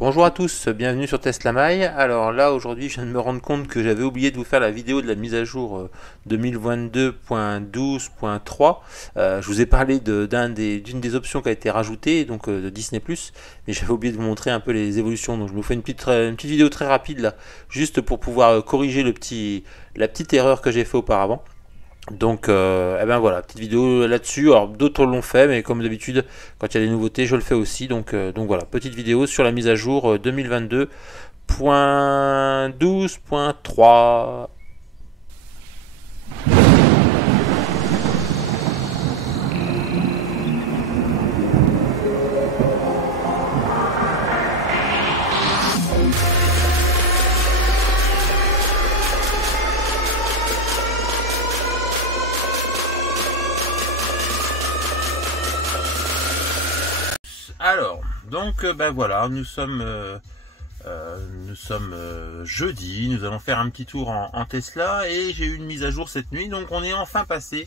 Bonjour à tous, bienvenue sur Tesla My. Alors là aujourd'hui je viens de me rendre compte que j'avais oublié de vous faire la vidéo de la mise à jour 2022.12.3. Je vous ai parlé d'une des options qui a été rajoutée, donc de Disney+, mais j'avais oublié de vous montrer un peu les évolutions, donc je vous fais une petite vidéo très rapide là, juste pour pouvoir corriger la petite erreur que j'ai fait auparavant. Donc, eh ben voilà, petite vidéo là-dessus. Alors, d'autres l'ont fait, mais comme d'habitude, quand il y a des nouveautés, je le fais aussi. Donc voilà, petite vidéo sur la mise à jour 2022.12.3. Alors, donc ben voilà, nous sommes jeudi, nous allons faire un petit tour en Tesla et j'ai eu une mise à jour cette nuit, donc on est enfin passé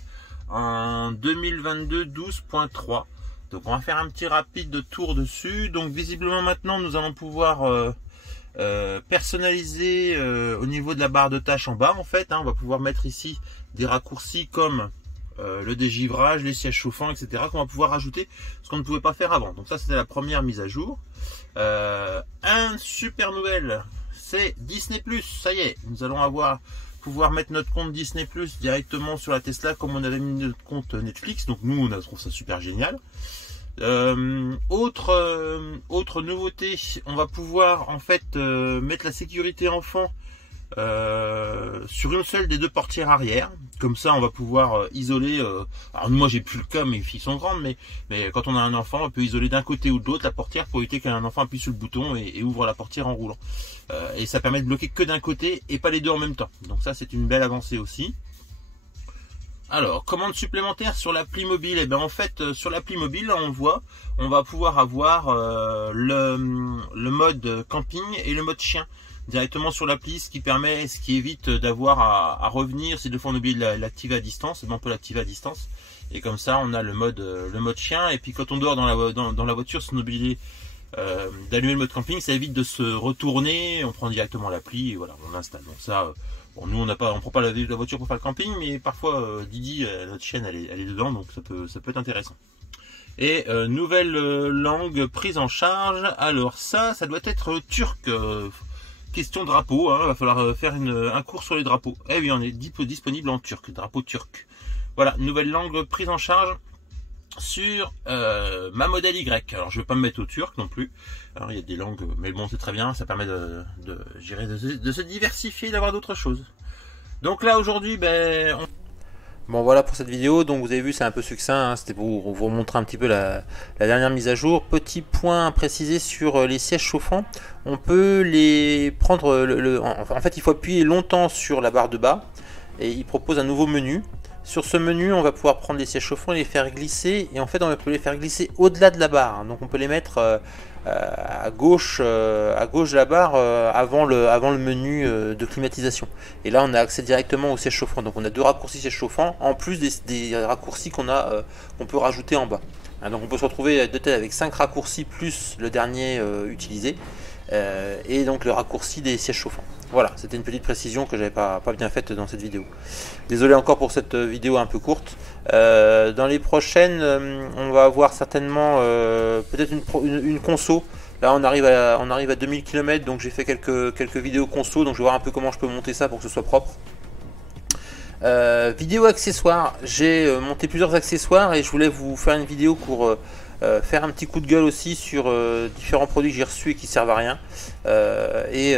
en 2022 12.3. Donc on va faire un petit rapide tour dessus. Donc visiblement maintenant nous allons pouvoir personnaliser au niveau de la barre de tâches en bas en fait. On va pouvoir mettre ici des raccourcis comme le dégivrage, les sièges chauffants, etc. qu'on va pouvoir ajouter, ce qu'on ne pouvait pas faire avant. Donc ça c'était la première mise à jour. Un super nouvelle, c'est Disney+. Ça y est, nous allons pouvoir mettre notre compte Disney+ directement sur la Tesla comme on avait mis notre compte Netflix. Donc nous on trouve ça super génial. Autre nouveauté, on va pouvoir en fait mettre la sécurité enfant sur une seule des deux portières arrière. Comme ça on va pouvoir isoler, alors moi j'ai plus le cas, mes filles sont grandes, mais quand on a un enfant on peut isoler d'un côté ou de l'autre la portière pour éviter qu'un enfant appuie sur le bouton et ouvre la portière en roulant, et ça permet de bloquer que d'un côté et pas les deux en même temps. Donc ça c'est une belle avancée aussi. Alors, commande supplémentaire sur l'appli mobile. Et bien en fait, sur l'appli mobile, on voit, on va pouvoir avoir le mode camping et le mode chien directement sur l'appli, ce qui évite d'avoir à revenir si des fois on oublie de l'activer à distance. Et bien on peut l'activer à distance. Et comme ça, on a le mode chien. Et puis quand on dort dans la voiture, si on oublie d'allumer le mode camping, ça évite de se retourner. On prend directement l'appli et voilà, on l'installe. Donc ça. Bon, nous on prend pas la voiture pour faire le camping, mais parfois Didi, notre chienne, elle est dedans, donc ça peut être intéressant. Et nouvelle langue prise en charge. Alors ça doit être turc. Question drapeau, il va falloir faire un cours sur les drapeaux. Eh bien, on est disponible en turc, drapeau turc. Voilà, nouvelle langue prise en charge sur ma modèle Y. Alors je vais pas me mettre au turc non plus. Alors il y a des langues, mais bon c'est très bien, ça permet de se diversifier, d'avoir d'autres choses. Donc là aujourd'hui, bon voilà pour cette vidéo. Donc vous avez vu, c'est un peu succinct, c'était pour vous montrer un petit peu la dernière mise à jour. Petit point à préciser sur les sièges chauffants, on peut les prendre, en fait il faut appuyer longtemps sur la barre de bas et il propose un nouveau menu. Sur ce menu, on va pouvoir prendre les sièges chauffants et les faire glisser. Et en fait, on peut les faire glisser au-delà de la barre. Donc, on peut les mettre à gauche de la barre avant le menu de climatisation. Et là, on a accès directement aux sièges chauffants. Donc, on a deux raccourcis sièges chauffants en plus des raccourcis qu'on peut rajouter en bas. Donc, on peut se retrouver de tête avec 5 raccourcis plus le dernier utilisé. Et donc le raccourci des sièges chauffants. Voilà, c'était une petite précision que j'avais pas bien faite dans cette vidéo. Désolé encore pour cette vidéo un peu courte. Dans les prochaines, on va avoir certainement peut-être une conso. Là on arrive à 2000 km, donc j'ai fait quelques vidéos conso, donc je vais voir un peu comment je peux monter ça pour que ce soit propre. Vidéo accessoires, j'ai monté plusieurs accessoires et je voulais vous faire une vidéo pour faire un petit coup de gueule aussi sur différents produits que j'ai reçus et qui servent à rien, et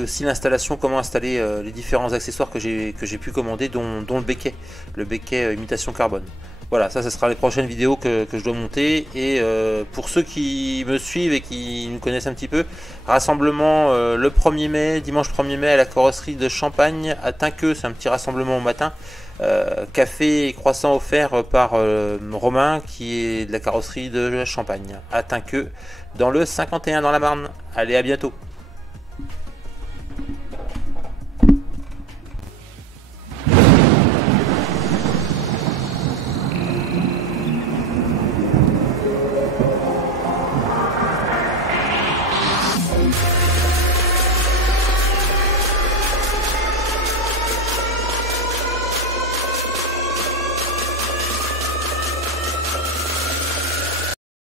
aussi l'installation, comment installer les différents accessoires que j'ai pu commander, dont le becquet imitation carbone. Voilà, ça sera les prochaines vidéos que je dois monter. Et pour ceux qui me suivent et qui nous connaissent un petit peu, rassemblement le 1er mai, dimanche 1er mai à la carrosserie de Champagne à Tinqueux, c'est un petit rassemblement au matin. Café et croissant offert par Romain, qui est de la carrosserie de Champagne à Tinqueux dans le 51 dans la Marne. Allez, à bientôt.